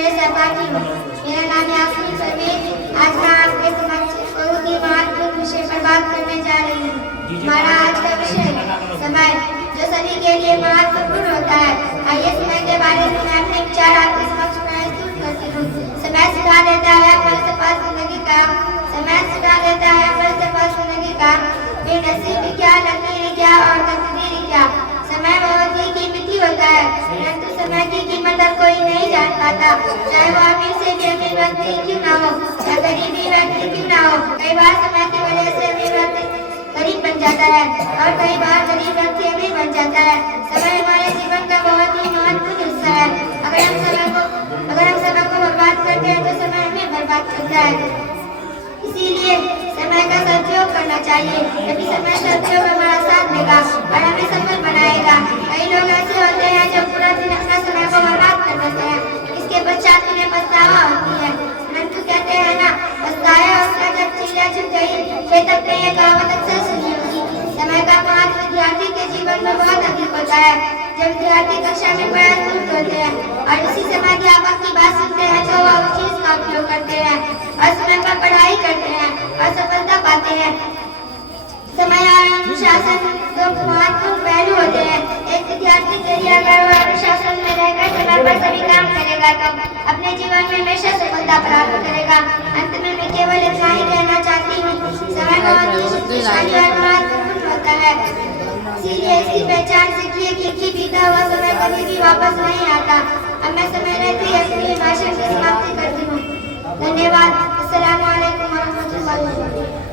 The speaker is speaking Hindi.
बड़े सहपाठी हूँ। मेरा नाम यास्मीन परवेज। आज मैं आपके समक्ष बहुत ही महत्वपूर्ण विषय पर बात करने जा रही हूँ। हमारा आज का विषय समय, जो सभी के लिए महत्वपूर्ण होता है। आइए समय के बारे में मैं अपने विचार आपके समक्ष प्रस्तुत करती हूँ। समय सिखा देता है फलसफा जिंदगी का। समय सिखा देता है फलसफा जिंदगी का। बेनसीब क्या, लकीर क्या और तकदीर क्या। समय बहुत ही कीमती होता है, परंतु समय की कीमत अब कोई नहीं जान पाता। चाहे वो अमीर से भी अमीर व्यक्ति क्यों ना हो या गरीब भी व्यक्ति क्यों ना हो। कई बार समय की वजह से अमीर व्यक्ति गरीब बन जाता है और कई बार गरीब व्यक्ति अमीर बन जाता है। समय हमारे जीवन का बहुत ही महत्वपूर्ण हिस्सा है। अगर हम समय को बर्बाद करते हैं तो समय हमें बर्बाद करता है। इसीलिए समय का सदुपयोग करना चाहिए, तभी समय सदुपयोग हमारा साथ देगा और हमें सफल बनाएगा। कई लोग ऐसे होते हैं जो पूरा दिन अपना समय को बर्बाद कर देते हैं, इसके पश्चात उन्हें पछतावा होती है। परंतु कहते हैं ना, पछताया उसका जब चिड़िया चुग गई। ये तक ने यह कहावत अक्सर सुनी होगी। समय का महत्व विद्यार्थी के जीवन में बहुत अधिक होता है। जब विद्यार्थी कक्षा में प्रस्तुत होते हैं और उसी समय अध्यापक की बात सुनते हैं तो वह उस चीज का उपयोग करते हैं और समय पर पढ़ाई करते हैं और सफलता पाते हैं। समय और अनुशासन दो महत्वपूर्ण पहलू होते हैं। एक विद्यार्थी के लिए अगर वह अनुशासन में रहकर समय पर सभी काम करेगा तो अपने जीवन में हमेशा सफलता प्राप्त करेगा। अंत में मैं केवल इतना ही कहना चाहती हूँ, समय बहुत ही शक्तिशाली और महत्वपूर्ण होता है। इसीलिए इसकी पहचान सीखिए कि बीता हुआ समय कभी भी वापस नहीं आता। अब मैं समय रहते ही अपने भाषण की समाप्ति करती हूँ। धन्यवाद। अस्सलाम वालेकुम व रहमतुल्लाहि व बरकातहू।